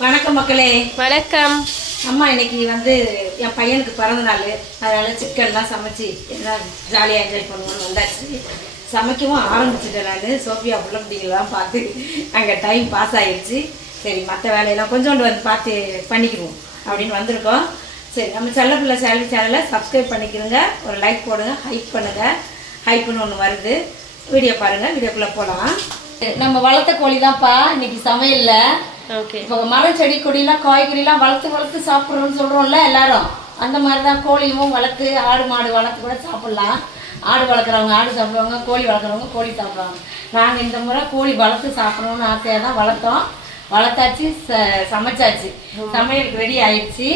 வணக்கம் மக்களே. வணக்கம். அம்மா இன்னைக்கு வந்து என் பையனுக்கு பிறந்த நாள், அதனால் சிக்கன்லாம் சமைச்சு எல்லாம் ஜாலியாக என்ஜாய் பண்ணுவோன்னு வந்தாச்சு. சமைக்கவும் ஆரம்பிச்சுட்டேன். நான் சோஃபியா பிள்ளைலாம் பார்த்து அங்கே டைம் பாஸ் ஆகிடுச்சு. சரி, மற்ற வேலையெல்லாம் கொஞ்சோண்டு வந்து பார்த்து பண்ணிக்கிடுவோம் அப்படின்னு வந்திருக்கோம். சரி, நம்ம செல்ல பிள்ளை சேனலை சப்ஸ்கிரைப் பண்ணிக்கிறோங்க, ஒரு லைக் போடுங்க, ஹைப் பண்ணுங்கள். ஹைப்புன்னு ஒன்று வருது, வீடியோ பாருங்கள். வீடியோக்குள்ளே போகலாம். நம்ம வளர்த்த கோழி தான்ப்பா இன்னைக்கு சமையலில். ஓகே. இப்போ மரம் செடி கொடிலாம் காய்கறிலாம் வளர்த்து சாப்பிட்றோன்னு சொல்கிறோம்ல எல்லாரும், அந்த மாதிரி தான் கோழியும் வளர்த்து ஆடு மாடு வளர்த்து கூட சாப்பிட்லாம். ஆடு வளர்க்குறவங்க ஆடு சாப்பிடுவாங்க, கோழி வளர்க்குறவங்க கோழி சாப்பிடுவாங்க. நாங்கள் இந்த முறை கோழி வளர்த்து சாப்பிடணும்னு ஆசையாக தான் வளர்த்தோம். வளர்த்தாச்சு, சமைச்சாச்சு, சமையலுக்கு ரெடி ஆயிடுச்சு.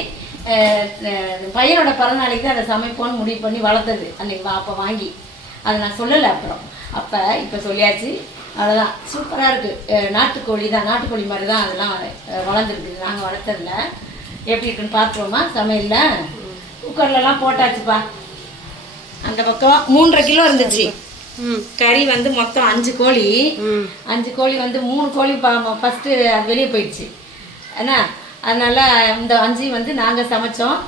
பையனோட பிறந்தநாளைக்கு தான் அதை சமைப்போன்னு முடிவு பண்ணி வளர்த்தது அன்றைக்கி அப்போ வாங்கி. அதை நான் சொல்லலை அப்புறம். இப்போ சொல்லியாச்சு. அவ்வளோதான், சூப்பராக இருக்குது. நாட்டுக்கோழி தான், நாட்டுக்கோழி மாதிரி தான் அதெல்லாம் வளர்ந்துருக்குது. நாங்கள் வளர்த்ததில்ல. எப்படி இருக்குன்னு பார்த்துருவோமா சமையலில்? குக்கர்லலாம் போட்டாச்சுப்பா. அந்த பக்கம் 3.5 கிலோ இருந்துச்சு கறி. வந்து மொத்தம் 5 கோழி. 5 கோழி வந்து 3 கோழி ஃபஸ்ட்டு வெளியே போயிடுச்சு. ஏன்னா அதனால் இந்த 5 வந்து நாங்கள் சமைச்சோம்.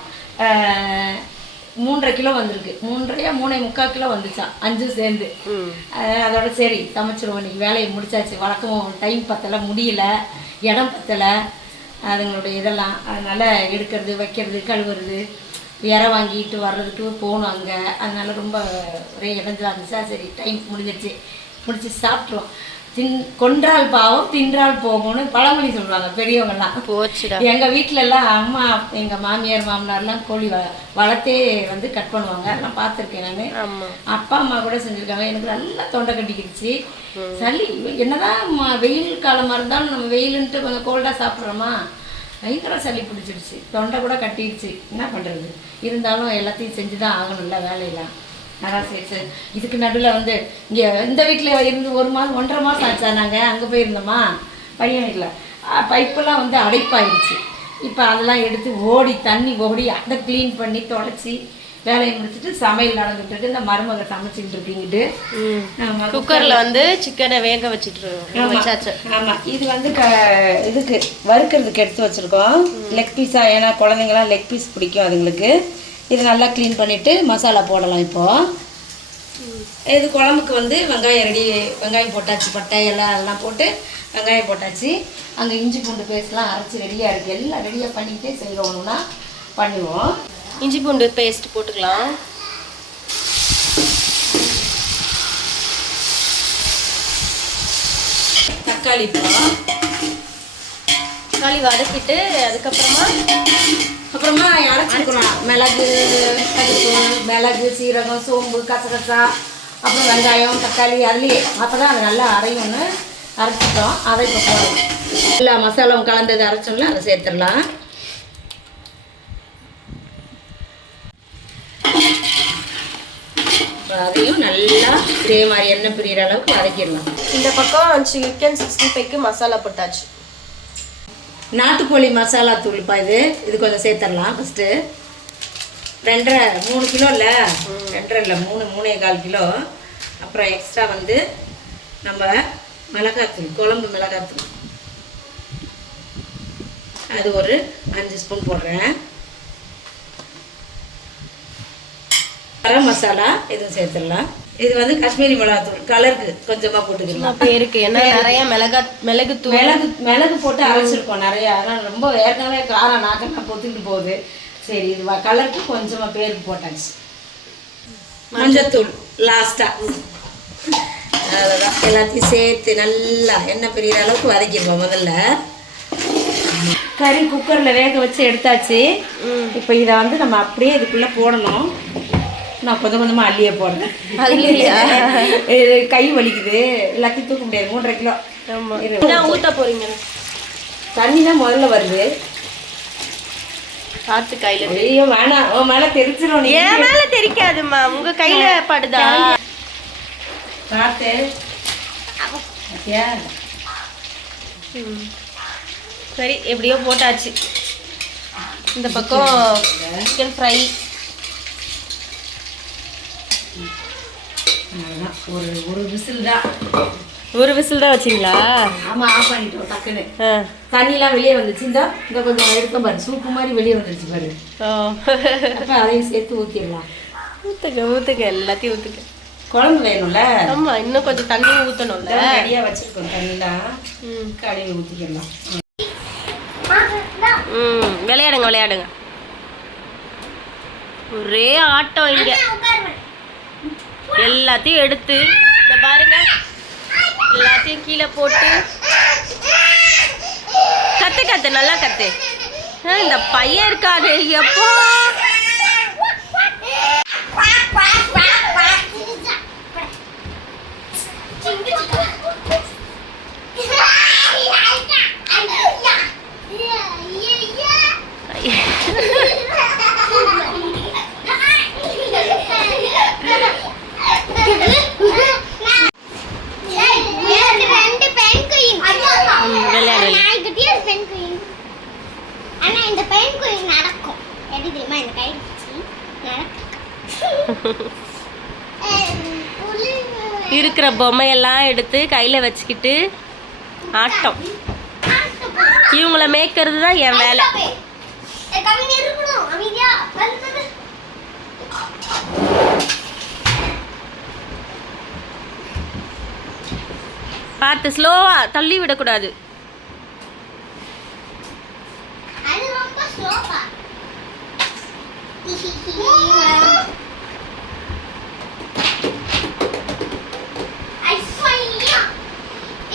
3.5 கிலோ வந்திருக்கு. 3.5 கிலோ வந்துச்சான் 5 சேர்ந்து. அதோட சரி சமைச்சிருவோம். இன்றைக்கி வேலையை முடிச்சாச்சு. வழக்கமும் டைம் பத்தலை, முடியல, இடம் பத்தலை அதுங்களுடைய இதெல்லாம். அதனால் எடுக்கிறது, வைக்கிறது, கழுவுறது, இற வாங்கிட்டு வர்றதுக்கு போகணும் அங்கே. அதனால் ரொம்ப ஒரே இடைஞ்சலாக இருந்துச்சா. சரி, டைம் முடிச்சு சாப்பிட்ருவோம். கொன்றால் பாவம் தின்றால் போகும்னு பழமொழி சொல்லுவாங்க பெரியவங்கெல்லாம். போச்சுடா. எங்கள் வீட்டிலலாம் அம்மா, எங்கள் மாமியார் மாமனார்லாம் கோழி வளர்த்தே வந்து கட் பண்ணுவாங்க. அதெல்லாம் பார்த்துருக்கேன் நான். அப்பா அம்மா கூட செஞ்சுருக்காங்க. எனக்கு நல்லா தொண்டை கட்டிக்கிடுச்சு. சளி என்னதான் வெயில் காலமாக இருந்தாலும் நம்ம வெயிலுன்ட்டு கொஞ்சம் கோல்டாக சாப்பிட்றோமா, பயங்கர சளி பிடிச்சிடுச்சு, தொண்டை கூட கட்டிடுச்சு. என்ன பண்ணுறது? இருந்தாலும் எல்லாத்தையும் செஞ்சு தான் ஆகணும்ல வேலையெல்லாம். அதான் சரி. இதுக்கு நடுவில் வந்து இங்கே இந்த வீட்டில் இருந்து 1 மாதம் 1.5 மாதம் ஆச்சா. நாங்கள் அங்கே போயிருந்தோமா பையன் வீட்டில். பைப்பெல்லாம் வந்து அடைப்பாயிடுச்சு. இப்போ அதெல்லாம் எடுத்து தண்ணி ஓடி அதை க்ளீன் பண்ணி தொடச்சி வேலையை முடிச்சுட்டு சமையல் நடந்துட்டு இந்த மருமக சமைச்சிக்கிட்டு இருக்கீங்கிட்டு குக்கரில் வந்து சிக்கனை வேக வச்சுட்டு. ஆமாம், இது வந்து இதுக்கு வறுக்கிறதுக்கு எடுத்து வச்சுருக்கோம். லெக் பீஸாக, ஏன்னா குழந்தைங்களாம் லெக் பீஸ் பிடிக்கும் அதுங்களுக்கு. இது நல்லா க்ளீன் பண்ணிவிட்டு மசாலா போடலாம். இப்போது இது குழம்புக்கு வந்து வெங்காயம் போட்டாச்சு, பட்டை எல்லாம் அதெல்லாம் போட்டு வெங்காயம் போட்டாச்சு. அங்கே இஞ்சி பூண்டு பேஸ்ட்லாம் அரைச்சி ரெடியாக இருக்குது. எல்லாம் ரெடியாக பண்ணிக்கிட்டே செய்கிறோம்னா பண்ணுவோம். இஞ்சி பூண்டு பேஸ்ட் போட்டுக்கலாம். தக்காளி வதக்கிட்டு அதுக்கப்புறமா அரைச்சிருக்கணும். மிளகு, சீரகம், சோம்பு, கசகசா, அப்புறம் வெங்காயம், தக்காளி அதுலேயே. அப்போ தான் அது நல்லா அரையும்னு அரைச்சிட்டோம். அதை இப்போ போடலாம். எல்லா மசாலாவும் கலந்தது அரைச்சோம்ல, அதை சேர்த்துடலாம். அதையும் நல்லா இதே மாதிரி எண்ணெய் பிரிகிற அளவுக்கு வதக்கிடலாம். இந்த பக்கம் சிக்கன் 65க்கு மசாலா போட்டாச்சு. நாட்டுக்கோழி மசாலா தூள்ப்பா இது கொஞ்சம் சேர்த்துடலாம். ஃபஸ்ட்டு 3 கிலோ இல்லை, 2.5 இல்லை, 3.25 கிலோ. அப்புறம் எக்ஸ்ட்ரா வந்து நம்ம மிளகாத்தூள், குழம்பு மிளகாத்தூள், அது ஒரு 5 ஸ்பூன் போடுறேன். கரம் மசாலா இதுவும் சேர்த்துடலாம். இது வந்து காஷ்மீரி மிளகாத்தூள், கலருக்கு கொஞ்சமாக போட்டுக்கலாம். பேருக்கு ஏன்னா நிறைய மிளகு போட்டு அரைச்சிருக்கோம் நிறையா. அதனால் ரொம்ப ஏற்கனவே காரம் நாக்கெல்லாம் பொத்துக்கிட்டு போகுது. சரி, இது கலருக்கு கொஞ்சமாக பேருக்கு போட்டாச்சு. மஞ்சத்தூள் லாஸ்ட்டாக. அவ்வளோதான், எல்லாத்தையும் சேர்த்து நல்லா எண்ணெய் பிரிகிற அளவுக்கு வதக்கிடுவோம். முதல்ல கறி குக்கரில் வேக வச்சு எடுத்தாச்சு. இப்போ இதை வந்து நம்ம அப்படியே இதுக்குள்ளே போடணும். நான் கொஞ்சமாக அள்ளியே போடுறேன். கை வலிக்குது, எல்லாத்தையும் தூக்க முடியாது. 3.5 கிலோ ஊற்ற போறீங்க. தண்ணி தான் முதல்ல வருது. பார்த்து கையில். ஐயோ வேணாம், உன் மேலே தெரிச்சிடும். என் மேலே தெரிக்காதுமா, உங்கள் கையில் படுதா? பார்த்து. சரி, எப்படியோ போட்டாச்சு. இந்த பக்கம் சிக்கன் ஃப்ரை. ஒரு விசில் தான். ஒரு விசில் தான் வச்சிங்களா? ஆமாம், ஆஃப் பண்ணிட்டோம் டக்குன்னு. ஆ. தண்ணிலாம் வெளியே வந்துச்சு. இந்த கொஞ்சம் எடுத்தோம் பாரு, சூப்பு மாதிரி வெளியே வந்துருச்சு பாரு. ஓ. அப்போ அதையும் சேர்த்து ஊற்றிடலாம். ஊற்றுங்க எல்லாத்தையும் ஊற்றுங்க. குழம்பு வேணும்ல. ஆமாம், இன்னும் கொஞ்சம் தண்ணி ஊற்றணும்ல. ரெடியாக வச்சுருக்கோம் தண்ணிலாம். கடையில் ஊற்றிக்கலாம். விளையாடுங்க. ஒரே ஆட்டம் இங்க. எல்லாத்தையும் எடுத்து இந்த பாருங்க, எல்லாத்தையும் கீழே போட்டு கத்து நல்லா கத்து. இந்த பையன் இருக்காது எப்போ. இருக்கிற பொம்மையெல்லாம் எடுத்து கையில் வச்சுக்கிட்டு ஆட்டம். இவங்கள மேய்க்கிறது தான் என் வேலை. பார்த்து ஸ்லோவா, தள்ளி விடக்கூடாது.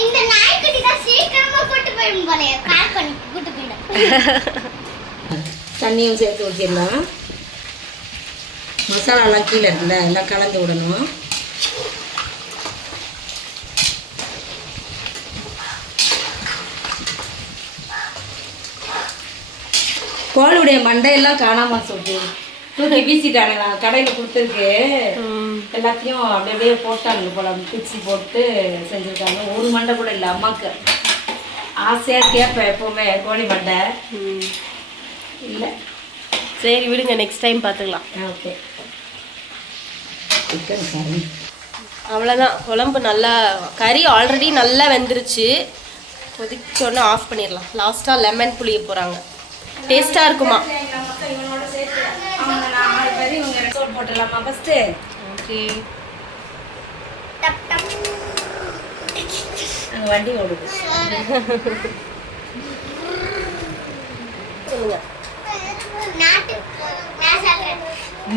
இந்த நாய்க்குட்டி தான் சீக்கிரமா கூட்டு போயிடும் போல, கால் பண்ணி கூட்டு போயிடும். தண்ணியும் சேர்த்து ஊற்றிடலாம். மசாலாலாம் கீழே இருக்குல்ல, எல்லாம் கலந்து விடணும். கோளுடைய மண்டையெல்லாம் காணாம சொல்லி தூக்கி வீசிட்டானுங்க. கடையில் கொடுத்துருக்கு எல்லாத்தையும் அப்படியே போட்டாங்க போல, பிச்சு போட்டு செஞ்சுருக்காங்க. ஒரு மண்டை கூட இல்லை. அம்மாவுக்கு ஆசையாக கேட்பேன் எப்போவுமே கோழி மண்டை இல்லை. சரி விடுங்க, நெக்ஸ்ட் டைம் பார்த்துக்கலாம். ஓகே. அவ்வளோதான், குழம்பு நல்லா, கறி ஆல்ரெடி நல்லா வெந்துருச்சு. கொதிச்சோடனே ஆஃப் பண்ணிடலாம். லாஸ்ட்டாக லெமன் புளிய போகிறாங்க. டேஸ்ட்டாக இருக்குமா? போட்டுடலாமா ஃபஸ்ட்டு? ஓகே. அங்கே வண்டி ஓடுது.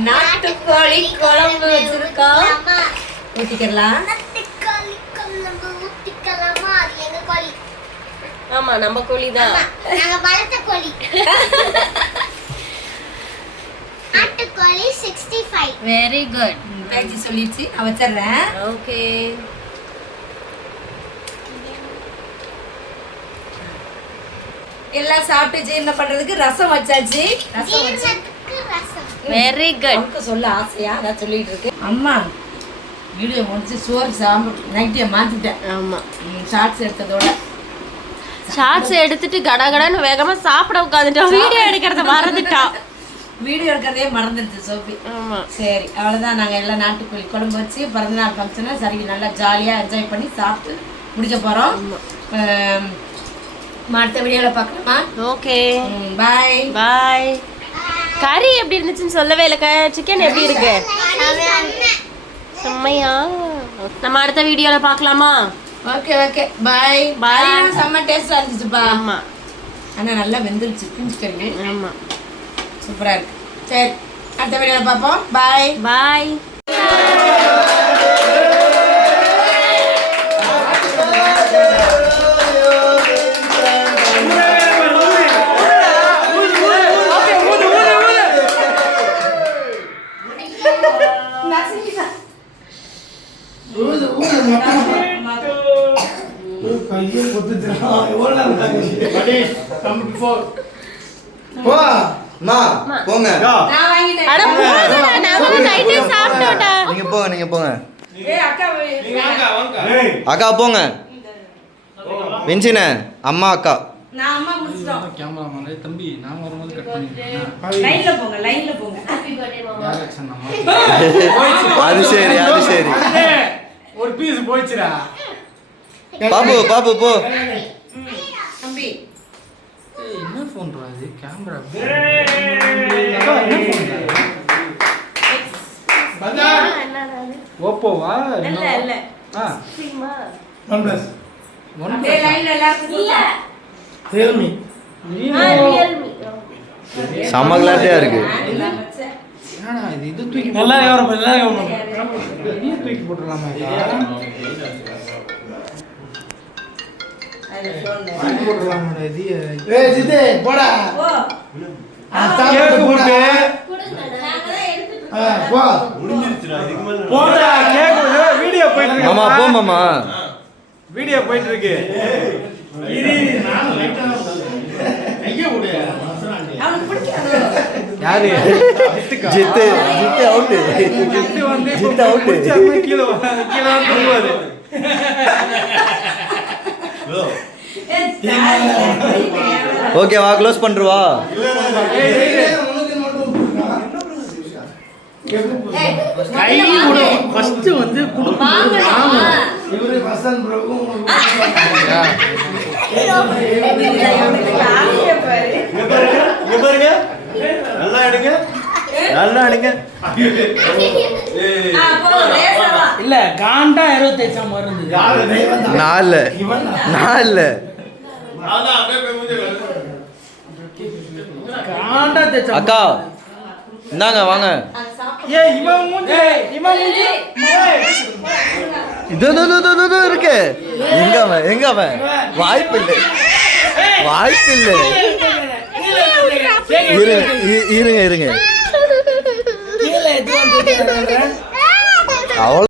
நாட்டுக்கோழி குழம்பு வச்சிருக்கோம். ஊற்றிக்கலாம். ஆமா, நம்ம கோழி தான். நாங்க வளர்த்த கோழி. நாட்டுக்கோழி 65. Very good. பேச்சு சொல்லிடுச்சு, நான் வச்சிடுறேன். ஓகே. எல்லாம் சாப்பிட்டு ஜீரண பண்றதுக்கு ரசம் வச்சாச்சு. Very good. நமக்கு சொல்ல ஆசையா நான் சொல்லிட்டு இருக்கேன். அம்மா வீடியோ முடிச்சு சோறு சாப்பிட்டு நைட்டியை மாத்திட்டேன். ஆமா, ஷார்ட்ஸ் எடுத்ததோட ஷார்ட்ஸ் எடுத்துட்டு கடகடன்னு வேகமா சாப்பிட உட்காந்துட்டோம். வீடியோ எடுக்கிறத மறந்துட்டோம். வீடியோ எடுக்கிறதே மறந்துடுச்சு சோஃபி. ஆமா, சரி அவ்வளோதான். நாங்கள் எல்லாம் நாட்டுக்கோழி குழம்பு வச்சு பிறந்தநாள் ஃபங்க்ஷனை சரி நல்லா ஜாலியாக என்ஜாய் பண்ணி சாப்பிட்டு முடிக்க போகிறோம். அடுத்த வீடியோவில் பார்க்கலாமா? ஓகே, பாய் பாய். கறி எப்படி இருந்துச்சுன்னு சொல்லவே இல்லை. சிக்கன் எப்படி இருக்கு? செம்மையா? நம்ம அடுத்த வீடியோல பார்க்கலாமா? ஓகே ஓகே பாய் பாய். செம்ம டேஸ்டாக இருந்துச்சுப்பா. ஆமா, ஆனால் நல்லா வெந்துருச்சு பிஞ்சு கறி. ஆமா, சூப்பராக இருக்கு. சரி அடுத்த வீடியோவில் பார்ப்போம். பாய் பாய். போங்க நீங்க போங்க அக்கா போங்க. வெஞ்சின அம்மா அக்கா தம்பி நான் வரும்போது கட் பண்ணிக்கிறேன். அது சரி அது சரி. ஒரு பீஸ் போயிடுச்சுடா. பாபு பாபு போ. தம்பி ஏய், என்ன ஃபோன்ரா இது கேமரா ஓப்போவா இல்ல இல்ல ஆ சரிமா அப்படியே லைன்ல எல்லாருக்கும் இல்ல ரியல்மி ரியல்மி செம்ம கிளாரிட்டியா இருக்கு. என்னடா இது தூக்கி நல்லா விவரம் நீ தூக்கி போட்டுடலாமா தூக்கி போட்டுடலாமா இது ஏய் ஜிதே போடா கேக் போட்டு போ போடா கேக் வீடியோ போயிட்டு இருக்கு மாமா போ மாமா. வீடியோ போயிட்டு இருக்கு அவனுக்கு பிடிக்காது. யாரு ஜித்து ஜித்து அவுட்டு. ஜித்து வந்து ஜித்து out. கீழே கீழே வந்து போவாரு ஓகே வா க்ளோஸ் பண்ணுவா. கை கூட ஃபர்ஸ்ட் வந்து இவரு வசந்த் பிரபு இங்க பாருங்க நல்லா எடுங்க நல்லா எடுங்க இல்ல காண்டா 25 மருந்து நான் இல்ல நான் இல்ல. காண்டா தேச்சா அக்கா இந்தாங்க வாங்க. ஏய் இவன் மூஞ்சி இது இருக்கு. எங்க அவன் வாய்ப்பு இல்லை வாய்ப்பு இல்லை. இருங்க கீழே எது வந்து அவ்வளோ